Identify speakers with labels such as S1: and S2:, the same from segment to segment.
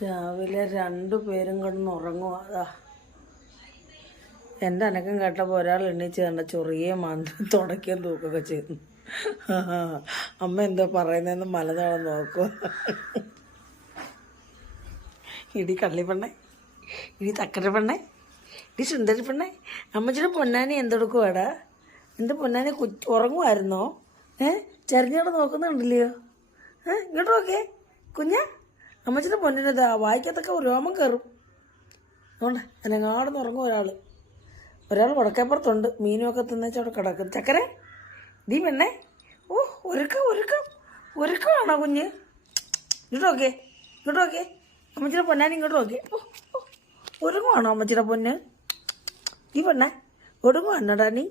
S1: രാവിലെ രണ്ടു പേരും കിടന്ന് ഉറങ്ങുക അതാ എന്റെ അനക്കം കേട്ടപ്പോൾ ഒരാൾ എണ്ണീച്ച് കണ്ട ചൊറിയെ മാന്തി തുടക്കുകയും തൂക്കുകയൊക്കെ ചെയ്യുന്നു അമ്മ എന്തോ പറയുന്നതെന്ന് മലനാളം നോക്കുക ഇടി കള്ളിപ്പെണ്ണേ ഇടി തക്കര പെണ്ണേ ഇടി സുന്ദരി പെണ്ണേ അമ്മച്ചിയുടെ പൊന്നാനി എന്തെടുക്കുവാടാ? എന്റെ പൊന്നാനി കു ഉറങ്ങുമായിരുന്നോ ഏ? ചെറിഞ്ഞോടെ നോക്കുന്നുണ്ടല്ലയോ? ഏ? ഇങ്ങോട്ട് നോക്കേ കുഞ്ഞ? അമ്മച്ചിയുടെ പൊന്നിനത് വായിക്കത്തൊക്കെ രോമം കയറും. അതുകൊണ്ട് അനങ്ങാടെന്ന് ഉറങ്ങും ഒരാൾ ഒരാൾ വടക്കേപ്പുറത്തുണ്ട്. മീനുമൊക്കെ തിന്നേച്ച് അവിടെ കിടക്കും. ചക്കരെ നീ പെണ്ണേ. ഓ ഒരുക്കം ഒരുക്കം. ഒരുക്കമാണോ കുഞ്ഞ്? ഇങ്ങോട്ട് നോക്കിയേ ഇങ്ങോട്ട് നോക്കിയേ. അമ്മച്ചിയുടെ പൊന്നാനി ഇങ്ങോട്ട് നോക്കിയേ. ഒരുങ്ങുവാണോ അമ്മച്ചിയുടെ പൊന്ന്? നീ പെണ്ണേ ഒടുങ്ങുവാണോടാ നീ?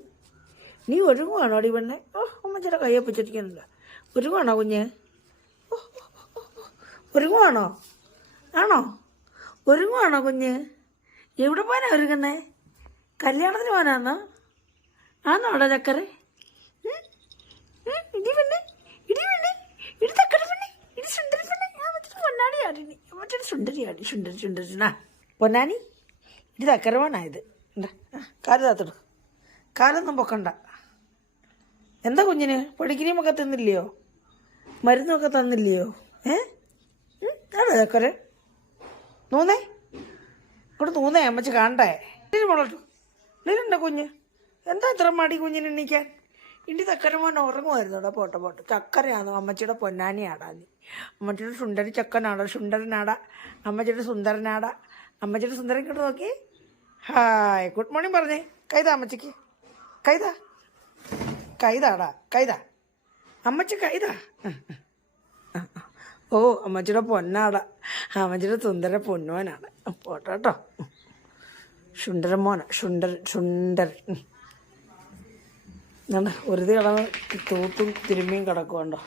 S1: നീ ഒരുങ്ങുവാണോ ഡീ പെണ്ണേ? ഓ അമ്മച്ചിയുടെ കയ്യെ ഒപ്പിച്ചിരിക്കുന്നില്ല. ഒരുങ്ങുവാണോ കുഞ്ഞ്. ഒരുങ്ങുവാണോ? ആണോ? ഒരുങ്ങുവാണോ കുഞ്ഞ്? എവിടെ പോകാനാ ഒരുങ്ങുന്നേ? കല്യാണത്തിന് പോകാനാന്നോ അവിടെ ചക്കരെ? ഇടി പെണ്ണെ. ഇടി പെണ്ണെ. ഇടി തക്കര പെണ്ണെ. ഇടി സുന്ദരി പെണ്ണെ. ആ മറ്റൊരു പൊന്നാടി ആടിനി മറ്റൊരു സുന്ദരി സുന്ദരി ആ പൊന്നാനി? ഇത്. തക്കര പോണായത് കാൽ കാലൊന്നും പൊക്കണ്ട. എന്താ കുഞ്ഞിന്? പൊടിക്കിനിയുമൊക്കെ തന്നില്ലയോ? മരുന്നൊക്കെ തന്നില്ലയോ? ഏ? ഉം? ഇതൊക്കെ തോന്നേ ഇവിടെ തോന്നേ അമ്മച്ച് കാണണ്ടേ വളർത്തു ലിനുണ്ടോ കുഞ്ഞ്. എന്താ ഇത്ര മടി കുഞ്ഞിന് എണ്ണിക്കാൻ? ഇനി ചക്കര മോൻ ഉറങ്ങുമായിരുന്നു ഇവിടെ പോട്ടെ പോട്ടെ. ചക്കരയാണോ? അമ്മച്ചിയുടെ പൊന്നാനിയാടാ നീ. അമ്മച്ചിയുടെ സുന്ദരി ചക്കനാടാ സുന്ദരനാടാ. അമ്മച്ചിയുടെ സുന്ദരനാടാ. അമ്മച്ചിയുടെ സുന്ദരൻ ഇങ്ങോട്ട് നോക്കി. ഹായ് ഗുഡ് മോർണിംഗ് പറഞ്ഞേ. കൈതാ അമ്മച്ചിക്ക്. കൈതാ. കൈതാടാ കൈതാ. അമ്മച്ചി കൈതാ. ഓ അമ്മച്ചിയുടെ പൊന്നാടാ. അമ്മച്ചിയുടെ സുന്ദര പൊന്നോനാണ് പോട്ടെ കേട്ടോ. സുന്ദരൻ മോന. ഷുണ്ടർ. ഇതാണ്ട് ഒരു കിടന്ന് തൂത്തും തിരുമ്മിയും കിടക്കുന്നുണ്ടോ